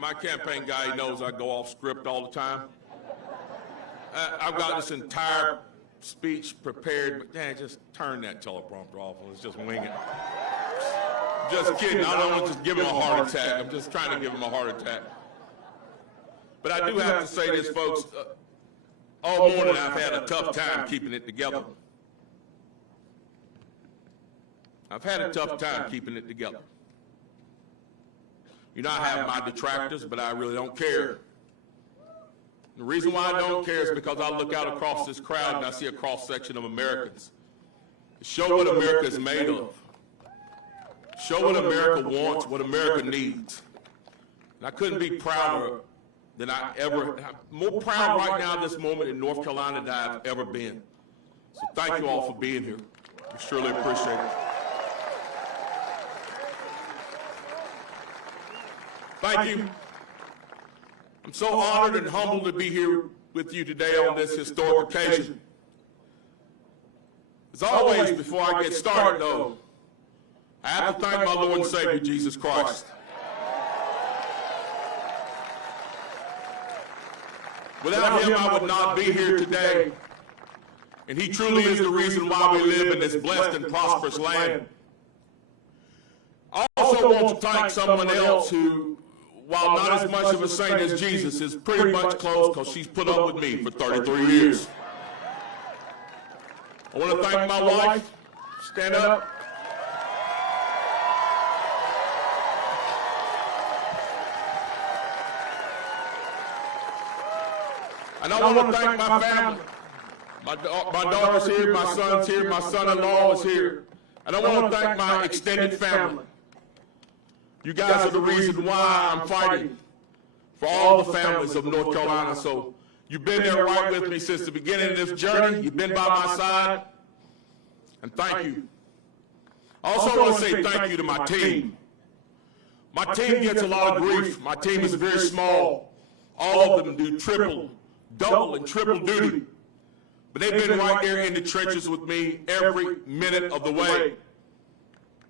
my campaign guy knows I go off script all the time. I've got this entire speech prepared, but man, just turn that teleprompter off. Let's just wing it. Just kidding. I don't want to just give him a heart attack. I'm just trying to give him a heart attack. But I do have to say this, folks. All morning I've had a tough time keeping it together. I've had a tough time keeping it together. You know, I have my detractors, but I really don't care. The reason why I don't care is because I look out across this crowd and I see a cross-section of Americans. Show what America is made of. Show what America wants, what America needs. And I couldn't be prouder than I'm more proud right now at this moment in North Carolina than I've ever been. So thank you all for being here. We surely appreciate it. Thank you. I'm so honored and humbled to be here with you today on this historic occasion. As always, before I get started, though, I have to thank my Lord and Savior, Jesus Christ. Without him, I would not be here today. And he truly is the reason why we live in this blessed and prosperous land. I also want to thank someone else who, while not as much of a saint as Jesus, is pretty much close because she's put up with me for 33 years. I want to thank my wife. Stand up. And I want to thank my family. My daughter's here, my son's here, my son-in-law is here. And I want to thank my extended family. You guys are the reason why I'm fighting for all the families of North Carolina. So you've been there right with me since the beginning of this journey. You've been by my side. And thank you. I also want to say thank you to my team. My team gets a lot of grief. My team is very small. All of them do triple, double, and triple duty. But they've been right there in the trenches with me every minute of the way.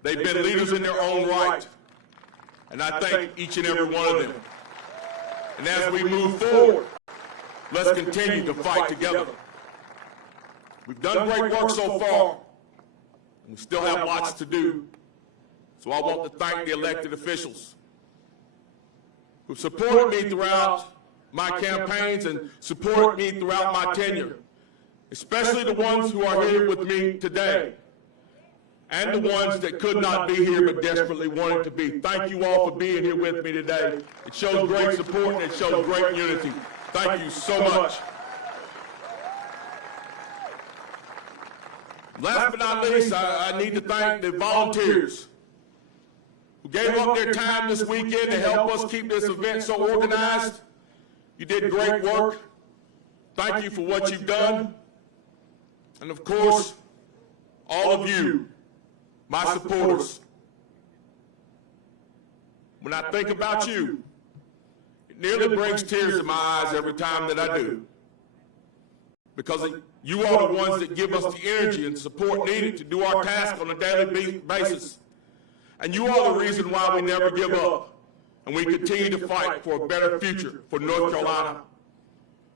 They've been leaders in their own right. And I thank each and every one of them. And as we move forward, let's continue to fight together. We've done great work so far, and we still have lots to do. So I want to thank the elected officials who supported me throughout my campaigns and supported me throughout my tenure, especially the ones who are here with me today. And the ones that could not be here but desperately wanted to be. Thank you all for being here with me today. It shows great support and it shows great unity. Thank you so much. Last but not least, I need to thank the volunteers who gave up their time this weekend to help us keep this event so organized. You did great work. Thank you for what you've done. And of course, all of you, my supporters. When I think about you, it nearly brings tears to my eyes every time that I do. Because you are the ones that give us the energy and support needed to do our task on a daily basis. And you are the reason why we never give up. And we continue to fight for a better future for North Carolina.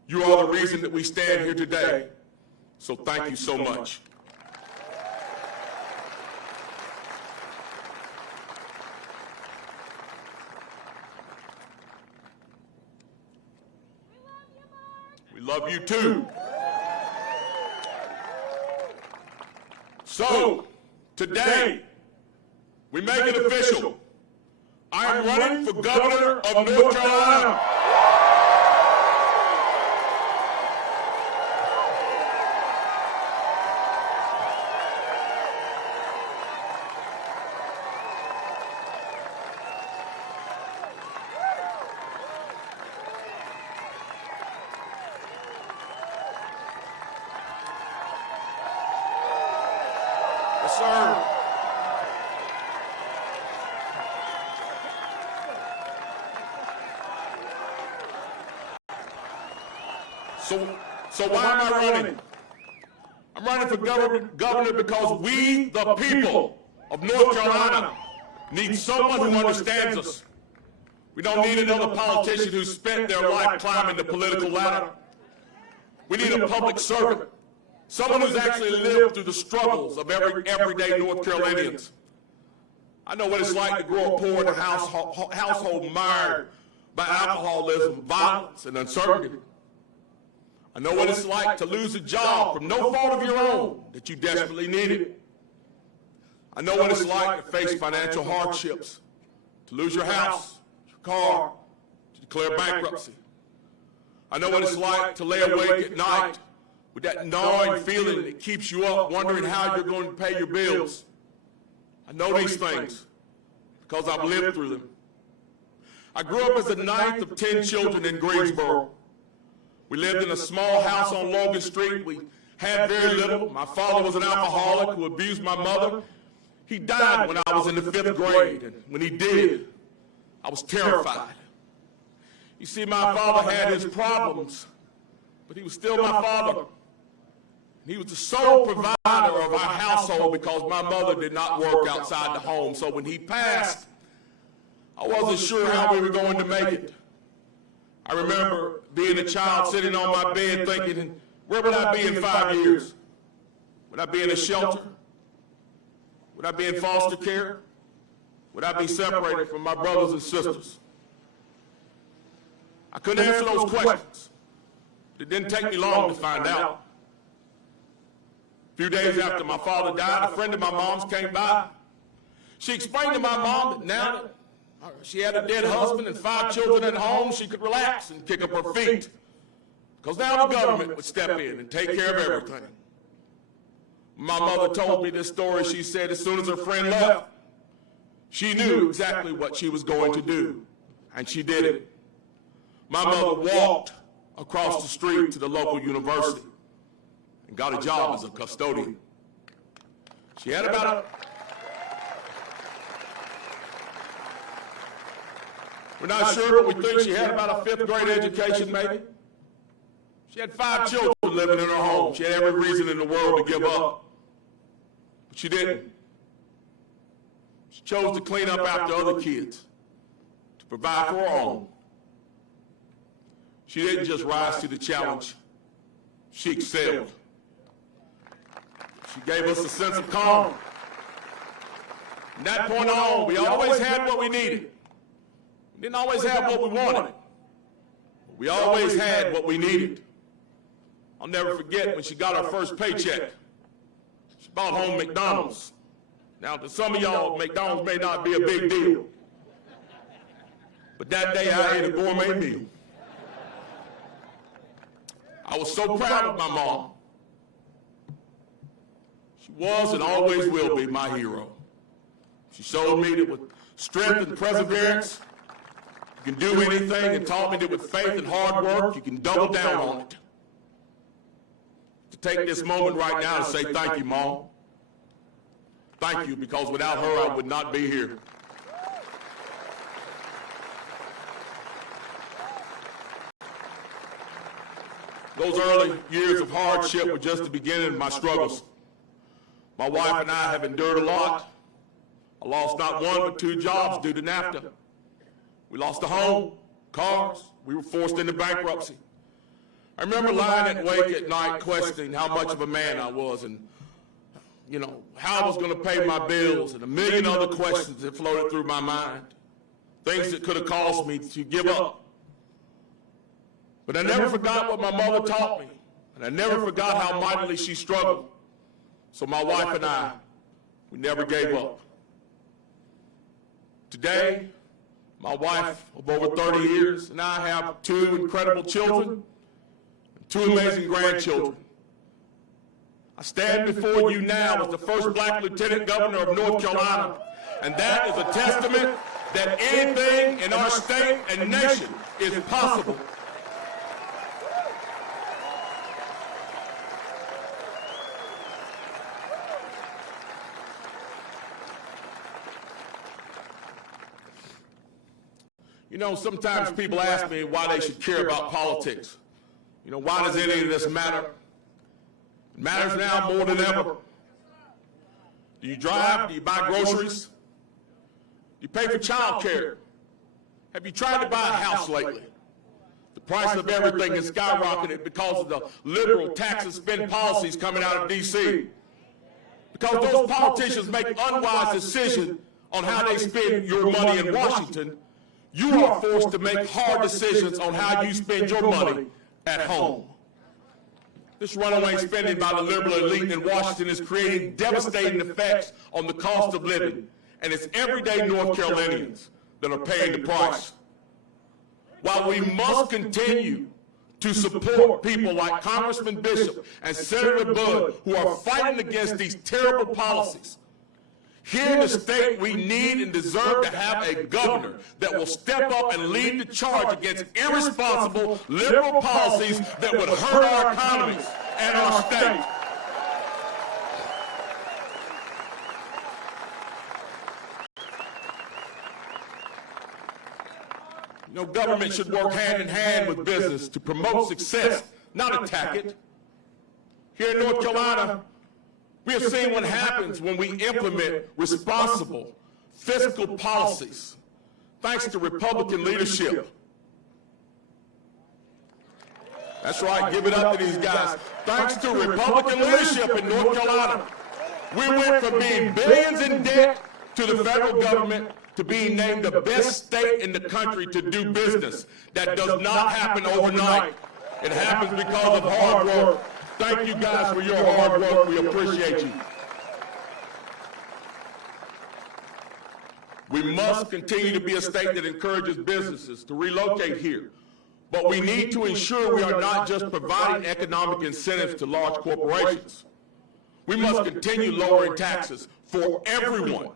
You are the reason that we stand here today. So thank you so much. Love you too. So, today, we make it official. I am running for governor of North Carolina. Yes, sir. So why am I running? I'm running for governor because we, the people of North Carolina, need someone who understands us. We don't need another politician who spent their life climbing the political ladder. We need a public servant, someone who's actually lived through the struggles of everyday North Carolinians. I know what it's like to grow up poor in a household mired by alcoholism, violence, and uncertainty. I know what it's like to lose a job from no fault of your own that you desperately needed. I know what it's like to face financial hardships, to lose your house, your car, to declare bankruptcy. I know what it's like to lay awake at night with that gnawing feeling that keeps you up, wondering how you're going to pay your bills. I know these things because I've lived through them. I grew up as the ninth of 10 children in Greensboro. We lived in a small house on Logan Street. We had very little. My father was an alcoholic who abused my mother. He died when I was in the 5th grade, and when he did, I was terrified. You see, my father had his problems, but he was still my father. He was the sole provider of our household because my mother did not work outside the home. So when he passed, I wasn't sure how we were going to make it. I remember being a child sitting on my bed thinking, where would I be in 5 years? Would I be in a shelter? Would I be in foster care? Would I be separated from my brothers and sisters? I couldn't answer those questions. It didn't take me long to find out. A few days after my father died, a friend of my mom's came by. She explained to my mom that now that she had a dead husband and 5 children at home, she could relax and kick up her feet, because now the government would step in and take care of everything. My mother told me this story. She said as soon as her friend left, she knew exactly what she was going to do, and she did it. My mother walked across the street to the local university and got a job as a custodian. She had we're not sure, but we think she had about a 5th grade education, maybe. She had 5 children living in her home. She had every reason in the world to give up. But she didn't. She chose to clean up after other kids, to provide for her own. She didn't just rise to the challenge. She excelled. She gave us a sense of calm. From that point on, we always had what we needed. We didn't always have what we wanted. We always had what we needed. I'll never forget when she got her first paycheck. She bought home McDonald's. Now, to some of y'all, McDonald's may not be a big deal. But that day, I ate a gourmet meal. I was so proud of my mom. She was and always will be my hero. She showed me that with strength and perseverance, you can do anything, and taught me that with faith and hard work, you can double down on it. To take this moment right now to say thank you, Mom. Thank you, because without her, I would not be here. Those early years of hardship were just the beginning of my struggles. My wife and I have endured a lot. I lost not 1 but 2 jobs due to NAFTA. We lost a home, cars. We were forced into bankruptcy. I remember lying awake at night questioning how much of a man I was and, how I was going to pay my bills and a million other questions that floated through my mind, things that could have caused me to give up. But I never forgot what my mother taught me, and I never forgot how mightily she struggled. So my wife and I, we never gave up. Today, my wife of over 30 years and I have 2 incredible children and 2 amazing grandchildren. I stand before you now as the first black lieutenant governor of North Carolina, and that is a testament that anything in our state and nation is possible. Sometimes people ask me why they should care about politics. Why does any of this matter? It matters now more than ever. Do you drive? Do you buy groceries? Do you pay for child care? Have you tried to buy a house lately? The price of everything has skyrocketed because of the liberal tax and spend policies coming out of D.C. Because those politicians make unwise decisions on how they spend your money in Washington, you are forced to make hard decisions on how you spend your money at home. This runaway spending by the liberal elite in Washington is creating devastating effects on the cost of living, and it's everyday North Carolinians that are paying the price. While we must continue to support people like Congressman Bishop and Senator Budd who are fighting against these terrible policies, here in the state we need and deserve to have a governor that will step up and lead the charge against irresponsible liberal policies that would hurt our economies and our state. You know, government should work hand in hand with business to promote success, not attack it. Here in North Carolina, we have seen what happens when we implement responsible fiscal policies, thanks to Republican leadership. That's right, give it up to these guys. Thanks to Republican leadership in North Carolina, we went from being billions in debt to the federal government to being named the best state in the country to do business. That does not happen overnight. It happens because of hard work. Thank you guys for your hard work. We appreciate you. We must continue to be a state that encourages businesses to relocate here. But we need to ensure we are not just providing economic incentives to large corporations. We must continue lowering taxes for everyone.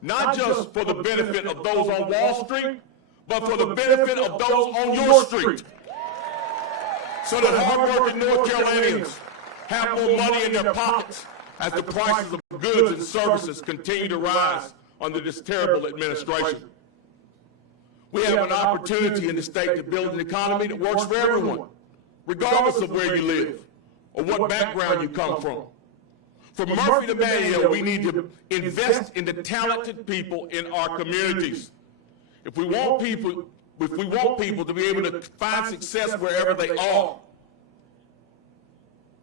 Not just for the benefit of those on Wall Street, but for the benefit of those on your street. So that hard-working North Carolinians have more money in their pockets as the prices of goods and services continue to rise under this terrible administration. We have an opportunity in the state to build an economy that works for everyone, regardless of where you live or what background you come from. From Murphy to Manuel, we need to invest in the talented people in our communities. If we want people to be able to find success wherever they are.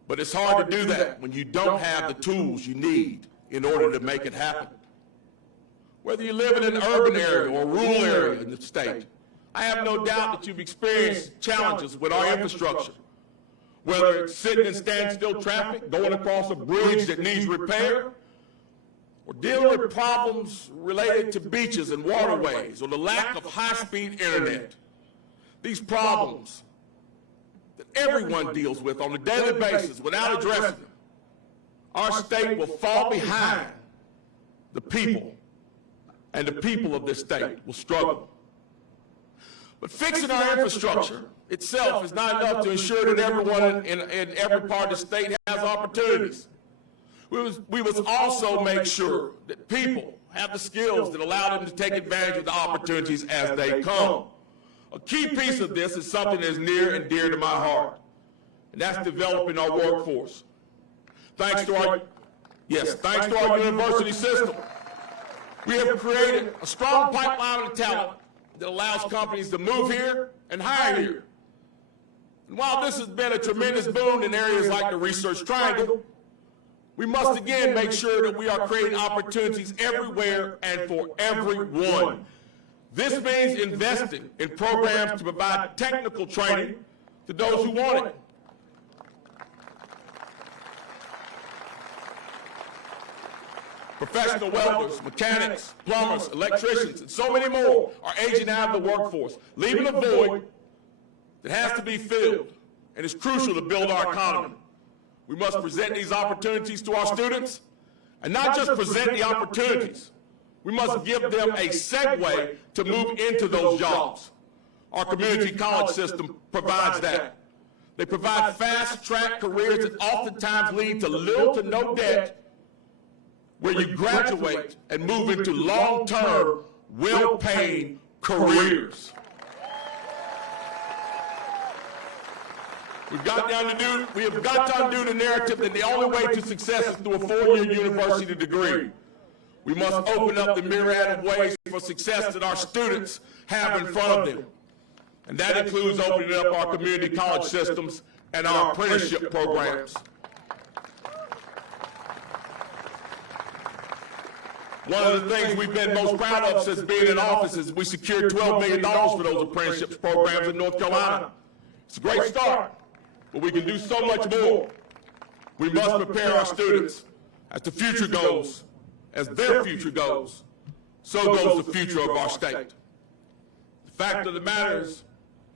But it's hard to do that when you don't have the tools you need in order to make it happen. Whether you live in an urban area or a rural area in the state, I have no doubt that you've experienced challenges with our infrastructure. Whether it's sitting in standstill traffic, going across a bridge that needs repair, or dealing with problems related to beaches and waterways, or the lack of high-speed internet. These problems that everyone deals with on a daily basis without addressing them, our state will fall behind the people, and the people of this state will struggle. But fixing our infrastructure itself is not enough to ensure that everyone in every part of the state has opportunities. We must also make sure that people have the skills that allow them to take advantage of the opportunities as they come. A key piece of this is something that is near and dear to my heart, and that's developing our workforce. Thanks to our university system, we have created a strong pipeline of talent that allows companies to move here and hire here. And while this has been a tremendous boon in areas like the Research Triangle, we must again make sure that we are creating opportunities everywhere and for everyone. This means investing in programs to provide technical training to those who want it. Professional welders, mechanics, plumbers, electricians, and so many more are aging out of the workforce, leaving a void that has to be filled and is crucial to build our economy. We must present these opportunities to our students, and not just present the opportunities. We must give them a segue to move into those jobs. Our community college system provides that. They provide fast-track careers that oftentimes lead to little to no debt, where you graduate and move into long-term, well-paying careers. We have got to undo the narrative that the only way to success is through a four-year university degree. We must open up the myriad of ways for success that our students have in front of them. And that includes opening up our community college systems and our apprenticeship programs. One of the things we've been most proud of since being in office is we secured $12 million for those apprenticeship programs in North Carolina. It's a great start, but we can do so much more. We must prepare our students as the future goes, as their future goes, so goes the future of our state. The fact of the matter is,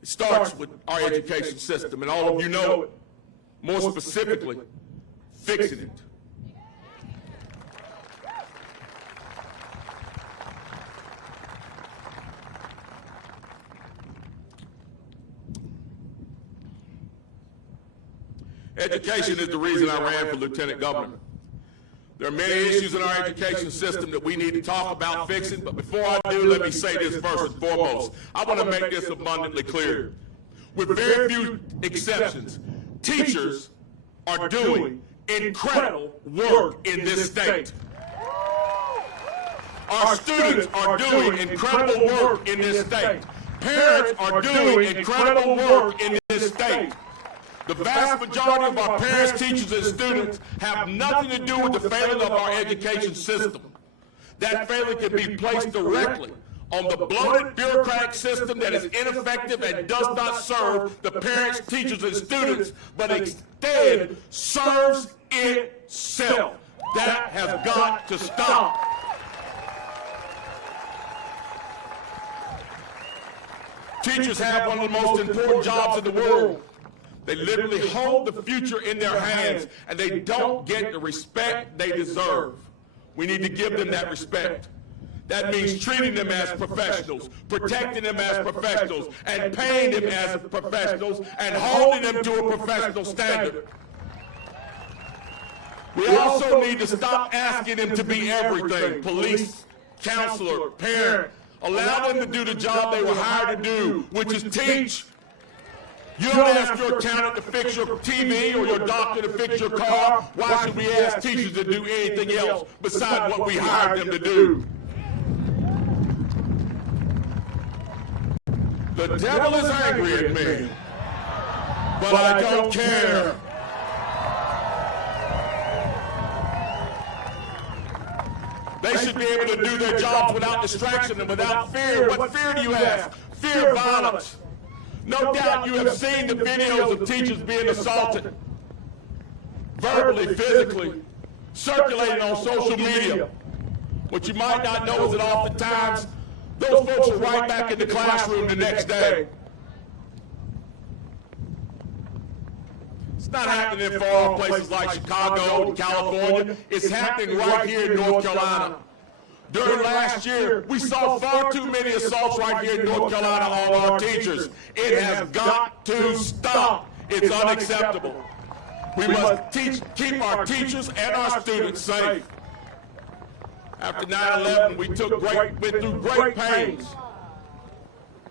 it starts with our education system, and all of you know it. More specifically, fixing it. Education is the reason I ran for lieutenant governor. There are many issues in our education system that we need to talk about fixing, but before I do, let me say this first and foremost. I want to make this abundantly clear. With very few exceptions, teachers are doing incredible work in this state. Our students are doing incredible work in this state. Parents are doing incredible work in this state. The vast majority of our parents, teachers, and students have nothing to do with the failing of our education system. That failing can be placed directly on the bloated bureaucratic system that is ineffective and does not serve the parents, teachers, and students, but instead serves itself. That has got to stop. Teachers have one of the most important jobs in the world. They literally hold the future in their hands, and they don't get the respect they deserve. We need to give them that respect. That means treating them as professionals, protecting them as professionals, and paying them as professionals, and holding them to a professional standard. We also need to stop asking them to be everything: police, counselor, parent. Allow them to do the job they were hired to do, which is teach. You don't ask your accountant to fix your TV or your doctor to fix your car. Why should we ask teachers to do anything else besides what we hired them to do? The devil is angry at me, but I don't care. They should be able to do their jobs without distraction and without fear. What fear do you have? Fear of violence. No doubt you have seen the videos of teachers being assaulted, verbally, physically, circulating on social media. What you might not know is that oftentimes those folks are right back in the classroom the next day. It's not happening in far places like Chicago and California. It's happening right here in North Carolina. During last year, we saw far too many assaults right here in North Carolina on our teachers. It has got to stop. It's unacceptable. We must keep our teachers and our students safe. After 9/11, we went through great pains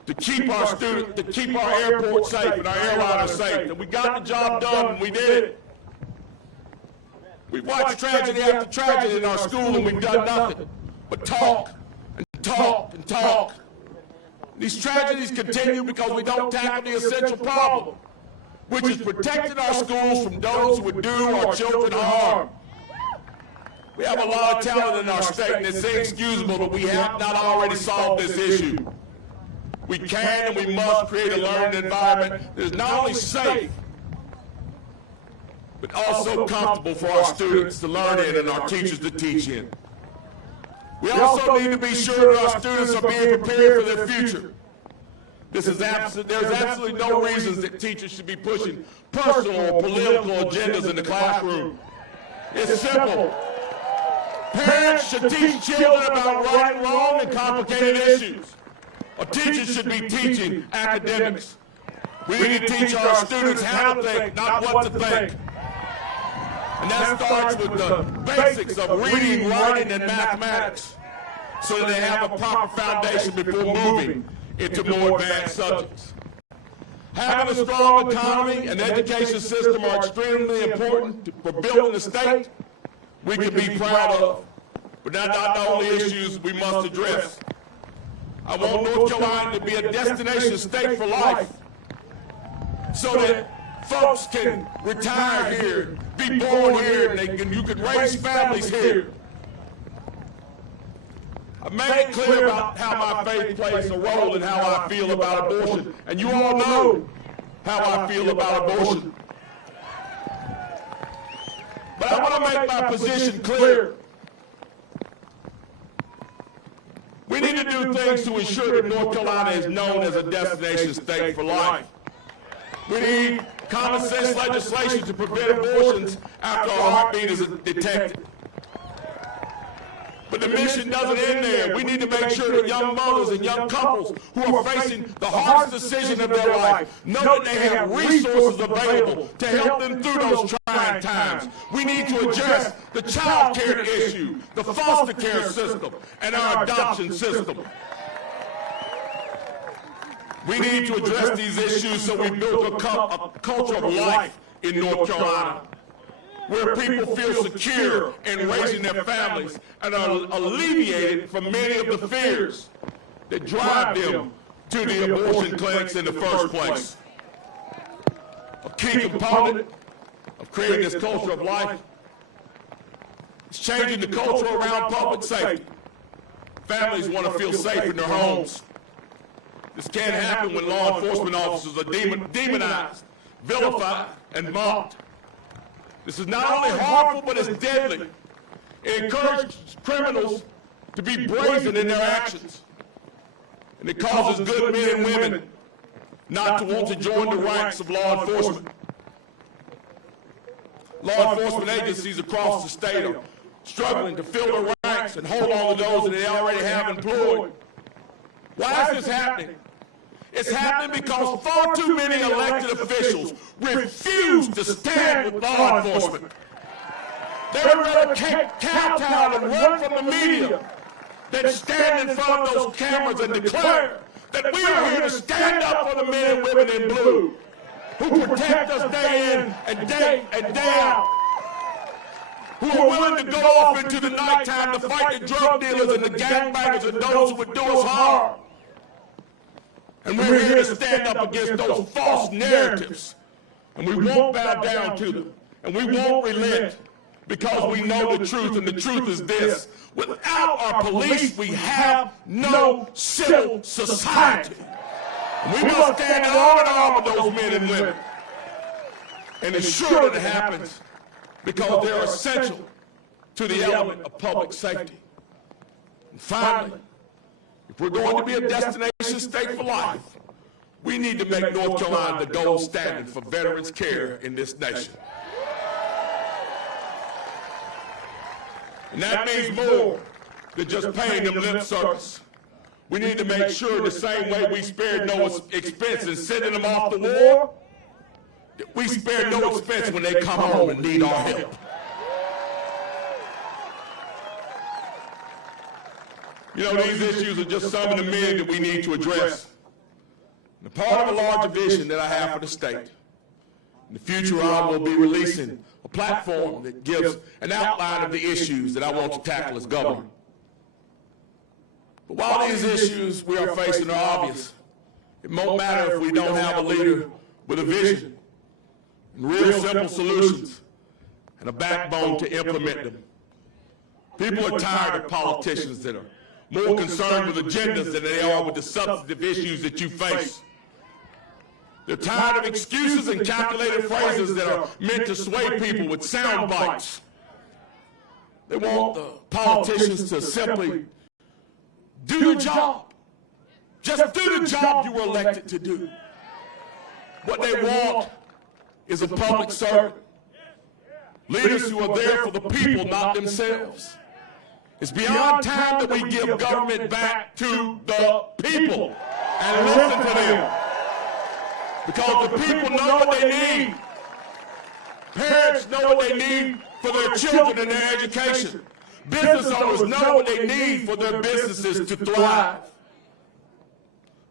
to keep our students, to keep our airport safe and our airliners safe. And we got the job done, and we did it. We watched tragedy after tragedy in our school, and we've done nothing but talk and talk and talk. These tragedies continue because we don't tackle the essential problem, which is protecting our schools from those who would do our children harm. We have a lot of talent in our state, and it's inexcusable that we have not already solved this issue. We can and we must create a learning environment that is not only safe, but also comfortable for our students to learn in and our teachers to teach in. We also need to be sure that our students are being prepared for their future. There's absolutely no reasons that teachers should be pushing personal or political agendas in the classroom. It's simple. Parents should teach children about right and wrong and complicated issues. A teacher should be teaching academics. We need to teach our students how to think, not what to think. And that starts with the basics of reading, writing, and mathematics, so that they have a proper foundation before moving into more advanced subjects. Having a strong economy and education system are extremely important for building a state we can be proud of. but that's not the only issues we must address. I want North Carolina to be a destination state for life so that folks can retire here, be born here, and you can raise families here. I made it clear about how my faith plays a role in how I feel about abortion, and you all know how I feel about abortion. But I want to make my position clear. We need to do things to ensure that North Carolina is known as a destination state for life. We need common sense legislation to prevent abortions after a heartbeat is detected. But the mission doesn't end there. We need to make sure that young mothers and young couples who are facing the hardest decision of their life know that they have resources available to help them through those trying times. We need to address the child care issue, the foster care system, and our adoption system. We need to address these issues so we build a culture of life in North Carolina, where people feel secure in raising their families and are alleviated from many of the fears that drive them to the abortion clinics in the first place. A key component of creating this culture of life is changing the culture around public safety. Families want to feel safe in their homes. This can't happen when law enforcement officers are demonized, vilified, and mocked. This is not only harmful, but it's deadly. It encourages criminals to be brazen in their actions. And it causes good men and women not to want to join the ranks of law enforcement. Law enforcement agencies across the state are struggling to fill their ranks and hold on to those that they already have employed. Why is this happening? It's happening because far too many elected officials refuse to stand with law enforcement. They would rather kowtow and run from the media than stand in front of those cameras and declare that we are here to stand up for the men and women in blue who protect us day in and day out, who are willing to go off into the nighttime to fight the drug dealers and the gangbangers and those who would do us harm. And we're here to stand up against those false narratives. And we won't bow down to them. And we won't relent because we know the truth. And the truth is this: without our police, we have no civil society. And we must stand arm in arm with those men and women and ensure that it happens because they're essential to the element of public safety. And finally, if we're going to be a destination state for life, we need to make North Carolina the gold standard for veterans care in this nation. And that means more than just paying them lip service. We need to make sure the same way we spared no expense in sending them off to war, that we spare no expense when they come home and need our help. You know, these issues are just some of the men that we need to address. And part of a larger vision that I have for the state. In the future, I will be releasing a platform that gives an outline of the issues that I want to tackle as governor. But while these issues we are facing are obvious, it won't matter if we don't have a leader with a vision and real simple solutions and a backbone to implement them. People are tired of politicians that are more concerned with agendas than they are with the substantive issues that you face. They're tired of excuses and calculated phrases that are meant to sway people with sound bites. They want the politicians to simply do the job. Just do the job you were elected to do. What they want is a public servant. Leaders who are there for the people, not themselves. It's beyond time that we give government back to the people and listen to them. Because the people know what they need. Parents know what they need for their children and their education. Business owners know what they need for their businesses to thrive.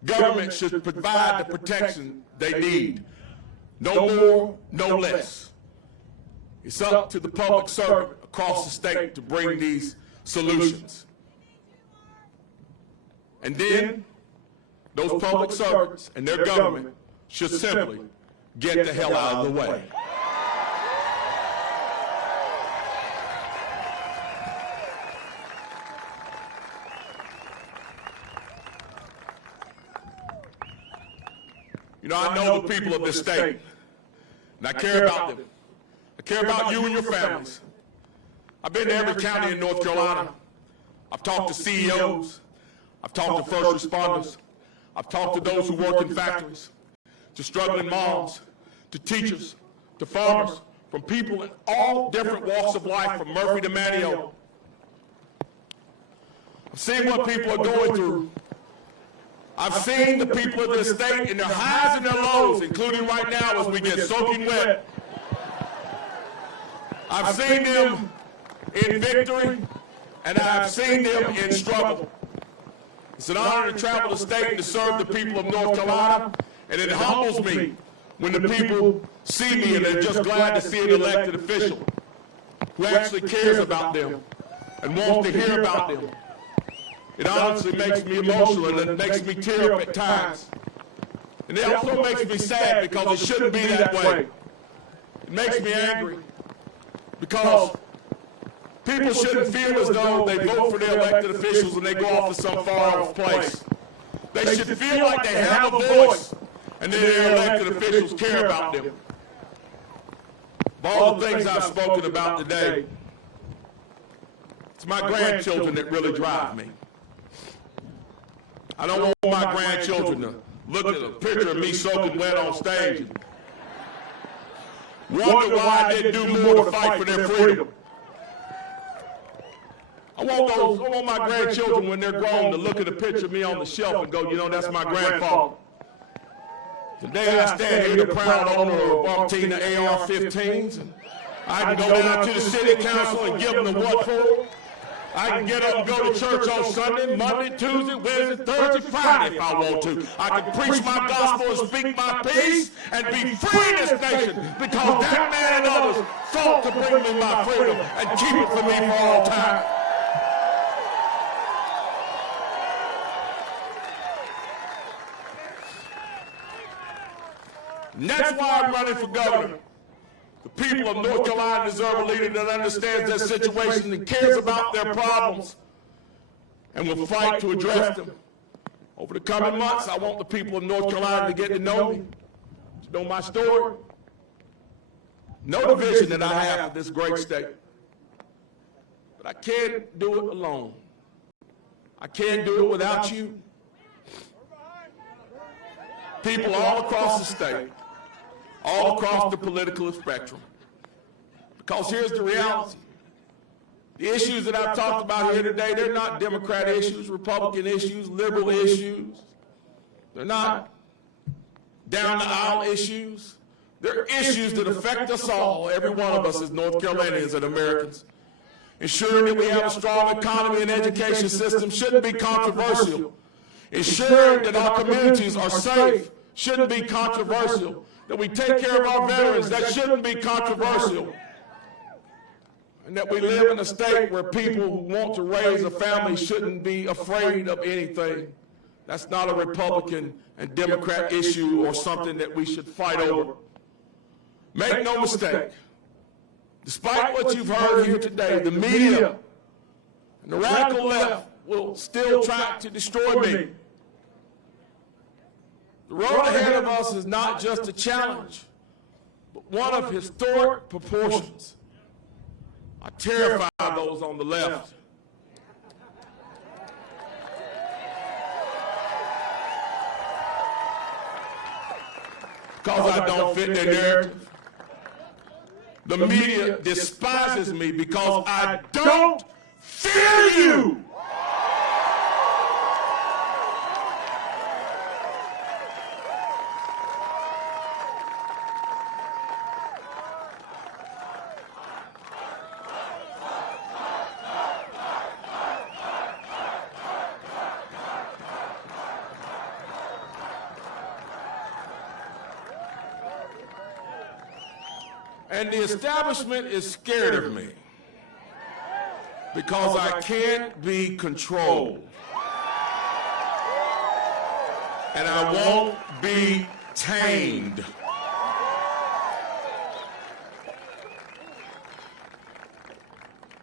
Government should provide the protection they need. No more, no less. It's up to the public servant across the state to bring these solutions. And then those public servants and their government should simply get the hell out of the way. You know, I know the people of this state, and I care about them. I care about you and your families. I've been to every county in North Carolina. I've talked to CEOs. I've talked to first responders. I've talked to those who work in factories, to struggling moms, to teachers, to farmers, from people in all different walks of life, from Murphy to Manteo. I've seen what people are going through. I've seen the people of this state in their highs and their lows, including right now as we get soaking wet. I've seen them in victory, and I've seen them in struggle. It's an honor to travel the state and to serve the people of North Carolina, and it humbles me when the people see me and they're just glad to see an elected official who actually cares about them and wants to hear about them. It honestly makes me emotional, and it makes me tear up at times. And it also makes me sad because it shouldn't be that way. It makes me angry because people shouldn't feel as though they vote for their elected officials and they go off to some far-off place. They should feel like they have a voice and that their elected officials care about them. Of all the things I've spoken about today, it's my grandchildren that really drive me. I don't want my grandchildren to look at a picture of me soaking wet on stage and wonder why I didn't do more to fight for their freedom. I want my grandchildren, when they're grown, to look at a picture of me on the shelf and go, you know, that's my grandfather. Today I stand here the proud owner of Bumptina AR-15s, and I can go down to the city council and give them the what for. I can get up and go to church on Sunday, Monday, Tuesday, Wednesday, Thursday, Friday if I want to. I can preach my gospel and speak my peace and be free in this nation because that man and others fought to bring me my freedom and keep it for me for all time. And that's why I'm running for governor. The people of North Carolina deserve a leader that understands their situation and cares about their problems and will fight to address them. Over the coming months, I want the people of North Carolina to get to know me, to know my story, know the vision that I have for this great state. But I can't do it alone. I can't do it without you. People all across the state, all across the political spectrum. Because here's the reality. The issues that I've talked about here today, they're not Democrat issues, Republican issues, liberal issues. They're not down-the-aisle issues. They're issues that affect us all, every one of us as North Carolinians and Americans. Ensuring that we have a strong economy and education system shouldn't be controversial. Ensuring that our communities are safe shouldn't be controversial. That we take care of our veterans, that shouldn't be controversial. And that we live in a state where people who want to raise a family shouldn't be afraid of anything. That's not a Republican and Democrat issue or something that we should fight over. Make no mistake, despite what you've heard here today, the media and the radical left will still try to destroy me. The road ahead of us is not just a challenge, but one of historic proportions. I terrify those on the left. Because I don't fit their narrative. The media despises me because I don't fear you. And the establishment is scared of me because I can't be controlled. And I won't be tamed.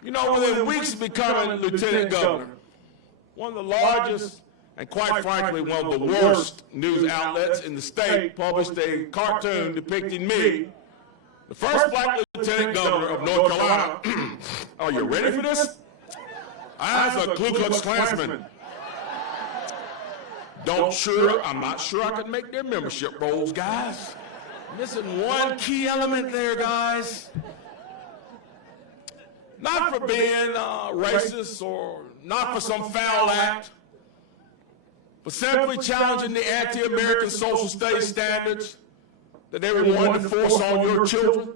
You know, within weeks of becoming lieutenant governor, one of the largest and quite frankly one of the worst news outlets in the state published a cartoon depicting me, the first black lieutenant governor of North Carolina. Are you ready for this? As a Ku Klux Klansman. I'm not sure I could make their membership rolls, guys. Missing one key element there, guys. Not for being racist or not for some foul act, but simply challenging the anti-American social studies standards that they were wanting to force on your children.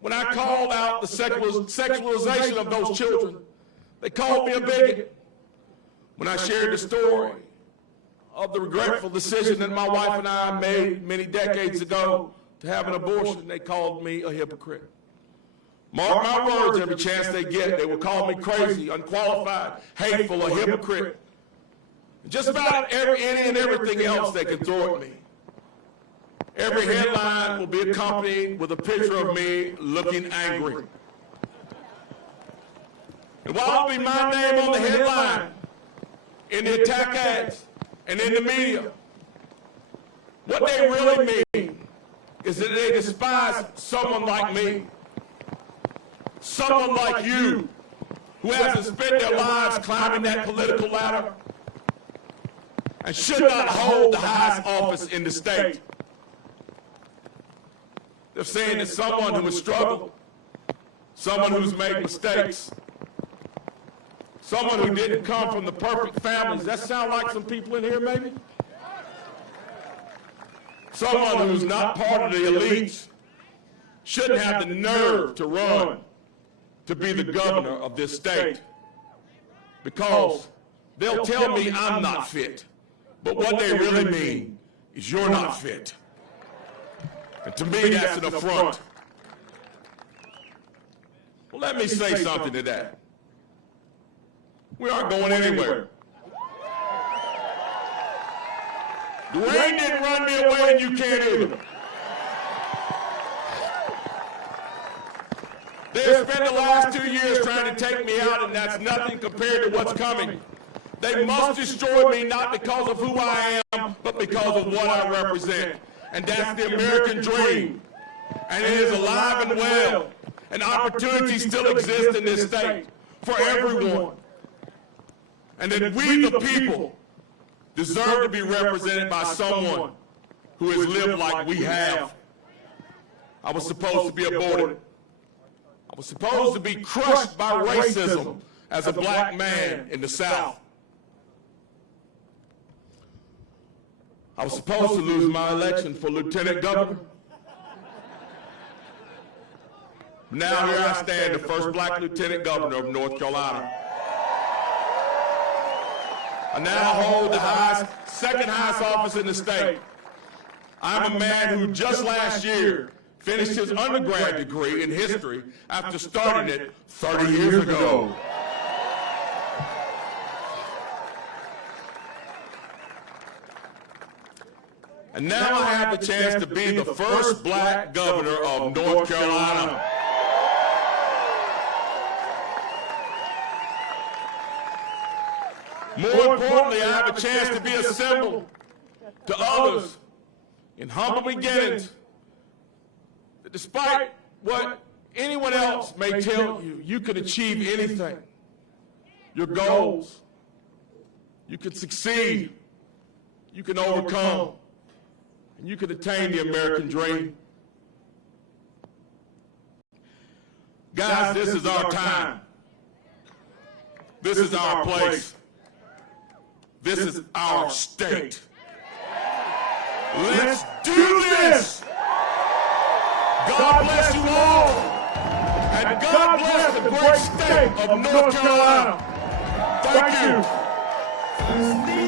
When I called out the sexualization of those children, they called me a bigot. When I shared the story of the regretful decision that my wife and I made many decades ago to have an abortion, they called me a hypocrite. Mark my words, every chance they get, they will call me crazy, unqualified, hateful, a hypocrite. Just about any and everything else they can throw at me. Every headline will be accompanied with a picture of me looking angry. And while it'll be my name on the headline, in the attack ads, and in the media, what they really mean is that they despise someone like me, someone like you, who hasn't spent their lives climbing that political ladder and should not hold the highest office in the state. They're saying that someone who has struggled, someone who's made mistakes, someone who didn't come from the perfect families. That sound like some people in here, maybe? Someone who's not part of the elites shouldn't have the nerve to run to be the governor of this state, because they'll tell me I'm not fit, but what they really mean is you're not fit. And to me, that's an affront. Well, let me say something to that. We aren't going anywhere. Dwayne didn't run me away, and you can't either. They have spent the last 2 years trying to take me out, and that's nothing compared to what's coming. They must destroy me not because of who I am, but because of what I represent. And that's the American dream. And it is alive and well. And opportunities still exist in this state for everyone. And that we, the people, deserve to be represented by someone who has lived like we have. I was supposed to be aborted. I was supposed to be crushed by racism as a black man in the South. I was supposed to lose my election for lieutenant governor. Now here I stand, the first black lieutenant governor of North Carolina. I now hold the second highest office in the state. I'm a man who just last year finished his undergrad degree in history after starting it 30 years ago. And now I have the chance to be the first black governor of North Carolina. More importantly, I have a chance to be a symbol to others in humble beginnings that despite what anyone else may tell you, you can achieve anything. Your goals, you can succeed, you can overcome, and you can attain the American dream. Guys, this is our time. This is our place. This is our state. Let's do this! God bless you all, and God bless the great state of North Carolina. Thank you.